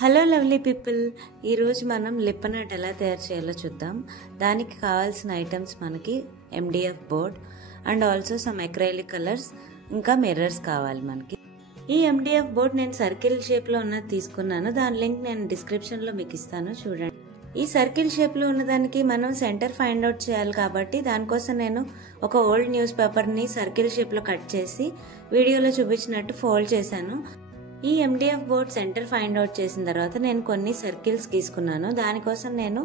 Hello lovely people, ఈరోజు మనం lip art ఎలా తయారు చేయాలో చూద్దాం. దానికి కావాల్సిన ఐటమ్స్ మనకి MDF board and also some acrylic colours, ఇంకా మిర్రర్స్ కావాలి మనకి. ఈ MDF బోర్డ్ నేను సర్కిల్ షేప్లో ఉన్నది తీసుకున్నాను. దాని లింక్ నేను డిస్క్రిప్షన్లో మీకు ఇస్తాను, చూడండి. ఈ సర్కిల్ షేప్లో ఉన్నదానికి మనం సెంటర్ ఫైండ్ అవుట్ చేయాలి కాబట్టి దానికోసం నేను ఒక ఓల్డ్ న్యూస్ పేపర్ని సర్కిల్ షేప్లో కట్ చేసి వీడియోలో చూపించినట్టు ఫోల్డ్ చేశాను. ఈ MDF board centre find out చేసిన తర్వాత నేను కొన్ని సర్కిల్స్ గీసుకున్నాను. దానికోసం నేను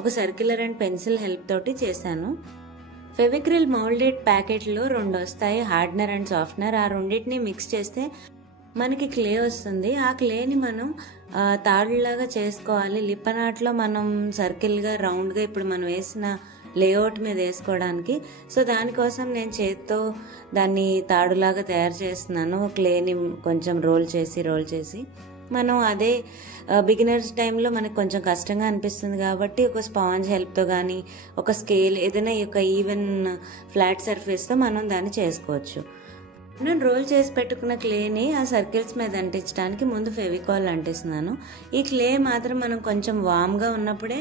ఒక సర్క్యులర్ అండ్ పెన్సిల్ హెల్ప్ తోటి చేశాను. ఫెవిక్రిల్ మౌల్డెడ్ ప్యాకెట్లో 2 వస్తాయి, హార్డ్నర్ అండ్ సాఫ్ట్నర్. ఆ రెండింటిని మిక్స్ చేస్తే మనకి క్లే వస్తుంది. ఆ క్లేని మనం తాడులాగా చేసుకోవాలి. లిప్ ఆర్ట్లో మనం సర్కిల్గా రౌండ్గా ఇప్పుడు మనం వేసిన లేఅవుట్ మీద వేసుకోవడానికి. సో దానికోసం నేను చేత్తో దాన్ని తాడులాగా తయారు చేస్తున్నాను. క్లేని కొంచెం రోల్ చేసి మనం అదే బిగినర్స్ టైంలో మనకు కొంచెం కష్టంగా అనిపిస్తుంది కాబట్టి ఒక స్పాంజ్ హెల్ప్తో కానీ ఒక స్కేల్ ఏదైనా ఒక ఈవెన్ ఫ్లాట్ సర్ఫేస్తో మనం దాన్ని చేసుకోవచ్చు. నేను రోల్ చేసి పెట్టుకున్న క్లేని ఆ సర్కిల్స్ మీద అంటించడానికి ముందు ఫెవికాల్ అంటిస్తున్నాను. ఈ క్లే మాత్రం మనం కొంచెం వామ్గా ఉన్నప్పుడే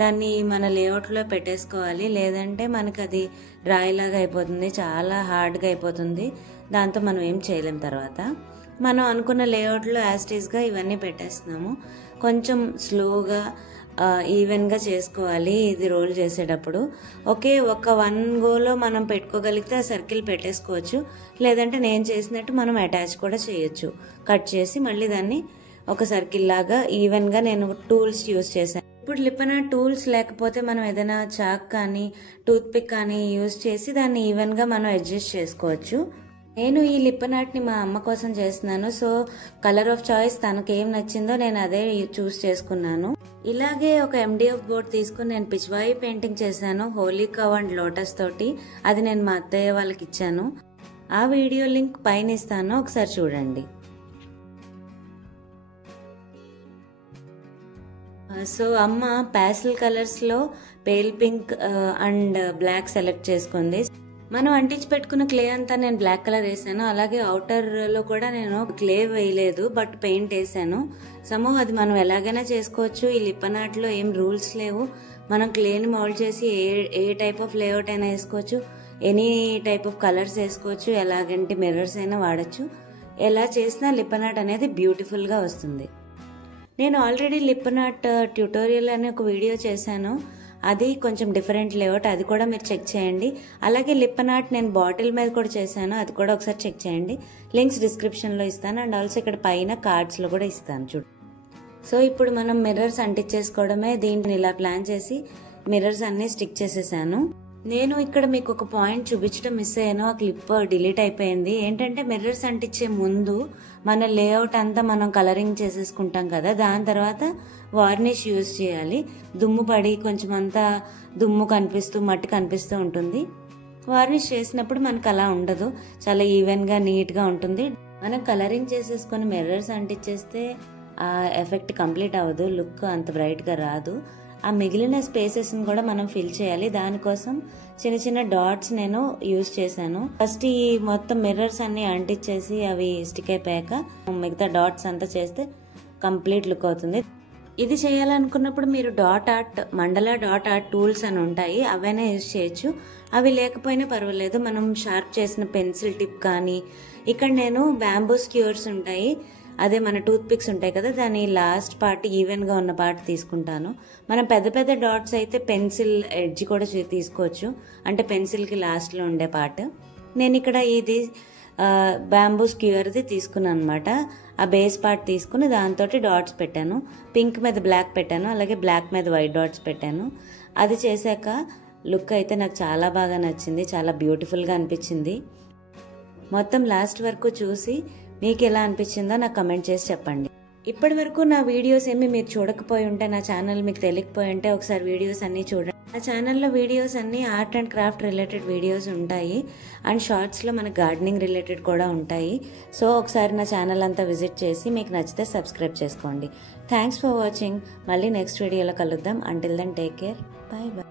దాన్ని మన లేఅవుట్లో పెట్టేసుకోవాలి, లేదంటే మనకు అది రాయిలాగా అయిపోతుంది, చాలా హార్డ్గా అయిపోతుంది. దాంతో మనం ఏం చేయలేం. తర్వాత మనం అనుకున్న లేఅవుట్లో యాస్టీస్గా ఇవన్నీ పెట్టేస్తున్నాము. కొంచెం స్లోగా ఈవెన్గా చేసుకోవాలి ఇది రోల్ చేసేటప్పుడు. ఒక 1 గోలో మనం పెట్టుకోగలిగితే ఆ సర్కిల్ పెట్టేసుకోవచ్చు, లేదంటే నేను చేసినట్టు మనం అటాచ్ కూడా చేయొచ్చు. కట్ చేసి మళ్ళీ దాన్ని ఒక సర్కిల్ లాగా ఈవెన్గా నేను టూల్స్ యూజ్ చేశాను. ఇప్పుడు లిప్ ఆర్ట్ టూల్స్ లేకపోతే మనం ఏదైనా చాక్ కానీ టూత్ పిక్ కానీ యూజ్ చేసి దాన్ని ఈవెన్గా మనం అడ్జస్ట్ చేసుకోవచ్చు. నేను ఈ లిప్ ఆర్ట్ని మా అమ్మ కోసం చేస్తున్నాను. సో కలర్ ఆఫ్ చాయిస్ తనకి ఏం నచ్చిందో నేను అదే చూస్ చేసుకున్నాను. ఇలాగే ఒక MDF బోర్డ్ తీసుకుని నేను పిచ్వాయి పెయింటింగ్ చేశాను, హోలీ కవ్ అండ్ లోటస్ తోటి. అది నేను మా అత్తయ్య వాళ్ళకి ఇచ్చాను. ఆ వీడియో లింక్ పైన ఇస్తాను, ఒకసారి చూడండి. సో అమ్మ ప్యాస్టల్ కలర్స్లో pale pink and black select చేసుకుంది. మనం అంటించి పెట్టుకున్న క్లే అంతా నేను బ్లాక్ కలర్ వేసాను. అలాగే అవుటర్లో కూడా నేను క్లే వేయలేదు, బట్ పెయింట్ వేసాను. అది మనం ఎలాగైనా చేసుకోవచ్చు. ఈ లిప్ ఆర్ట్లో ఏం రూల్స్ లేవు. మనం క్లేని మౌల్డ్ చేసి ఏ టైప్ ఆఫ్ లేఅవుట్ అయినా వేసుకోవచ్చు, ఎనీ టైప్ ఆఫ్ కలర్స్ వేసుకోవచ్చు, ఎలాగంటే మిర్రర్స్ అయినా వాడచ్చు. ఎలా చేసినా లిప్ ఆర్ట్ అనేది బ్యూటిఫుల్గా వస్తుంది. నేను ఆల్రెడీ లిప్ ఆర్ట్ ట్యూటోరియల్ అనే ఒక వీడియో చేశాను. అది కొంచెం డిఫరెంట్ లేఅవుట్, అది కూడా మీరు చెక్ చేయండి. అలాగే లిప్ ఆర్ట్ నేను బాటిల్ మీద కూడా చేశాను, అది కూడా ఒకసారి చెక్ చేయండి. లింక్స్ డిస్క్రిప్షన్లో ఇస్తాను అండ్ ఆల్సో ఇక్కడ పైన కార్డ్స్లో కూడా ఇస్తాను, చూడు. సో ఇప్పుడు మనం మిర్రర్స్ అంటించేసుకోవడమే. దీంట్లో ఇలా ప్లాన్ చేసి మిర్రర్స్ అన్నీ స్టిక్ చేసేసాను. నేను ఇక్కడ మీకు ఒక పాయింట్ చూపించడం మిస్ అయ్యాను, ఆ క్లిప్ డిలీట్ అయిపోయింది. ఏంటంటే మిర్రర్స్ అంటించే ముందు మన లేఅవుట్ అంతా మనం కలరింగ్ చేసేసుకుంటాం కదా, దాని తర్వాత వార్నిష్ యూజ్ చేయాలి. దుమ్ము పడి కొంచెం అంతా దుమ్ము కనిపిస్తూ మట్టి కనిపిస్తూ ఉంటుంది. వార్నిష్ చేసినప్పుడు మనకు అలా ఉండదు, చాలా ఈవెన్గా నీట్గా ఉంటుంది. మనం కలరింగ్ చేసేసుకొని మిర్రర్స్ అంటించేస్తే ఆ ఎఫెక్ట్ కంప్లీట్ అవ్వదు, లుక్ అంత బ్రైట్గా రాదు. ఆ మిగిలిన స్పేసెస్ని కూడా మనం ఫిల్ చేయాలి. దానికోసం చిన్న చిన్న డాట్స్ నేను యూజ్ చేశాను. ఫస్ట్ ఈ మొత్తం మిర్రర్స్ అన్ని అంటించేసి అవి స్టిక్ అయిపోయాక మిగతా డాట్స్ అంతా చేస్తే కంప్లీట్ లుక్ అవుతుంది. ఇది చేయాలనుకున్నప్పుడు మీరు మండల డాట్ ఆర్ట్ టూల్స్ అని ఉంటాయి, అవైనా యూజ్ చేయొచ్చు. అవి లేకపోయినా పర్వాలేదు, మనం షార్ప్ చేసిన పెన్సిల్ టిప్ కానీ, ఇక్కడ నేను బ్యాంబూ స్క్యూర్స్ ఉంటాయి, అదే మన టూత్ పిక్స్ ఉంటాయి కదా, దాని లాస్ట్ పార్ట్ ఈవెన్గా ఉన్న పార్ట్ తీసుకుంటాను. మనం పెద్ద పెద్ద డాట్స్ అయితే పెన్సిల్ ఎడ్జ్ కూడా తీసుకోవచ్చు, అంటే పెన్సిల్కి లాస్ట్లో ఉండే పార్ట్. నేను ఇక్కడ ఇది బ్యాంబూ స్క్యూర్ది తీసుకున్నాను అనమాట. ఆ బేస్ పార్ట్ తీసుకుని దాంతో డాట్స్ పెట్టాను. పింక్ మీద బ్లాక్ పెట్టాను, అలాగే బ్లాక్ మీద వైట్ డాట్స్ పెట్టాను. అది చేశాక లుక్ అయితే నాకు చాలా బాగా నచ్చింది, చాలా బ్యూటిఫుల్గా అనిపించింది. మొత్తం లాస్ట్ వరకు చూసి మీకు ఎలా అనిపించిందో నాకు కమెంట్ చేసి చెప్పండి. ఇప్పటి వరకు నా వీడియోస్ ఏమి మీరు చూడకపోయి ఉంటే, నా ఛానల్ మీకు తెలియకపోయి ఉంటే ఒకసారి వీడియోస్ అన్నీ చూడండి. నా ఛానల్లో వీడియోస్ అన్నీ art and craft related videos ఉంటాయి అండ్ షార్ట్స్లో మన గార్డెనింగ్ రిలేటెడ్ కూడా ఉంటాయి. సో ఒకసారి నా ఛానల్ అంతా విజిట్ చేసి మీకు నచ్చితే సబ్స్క్రైబ్ చేసుకోండి. Thanks for watching. మళ్ళీ నెక్స్ట్ వీడియోలో కలుద్దాం. Until then take care. Bye bye.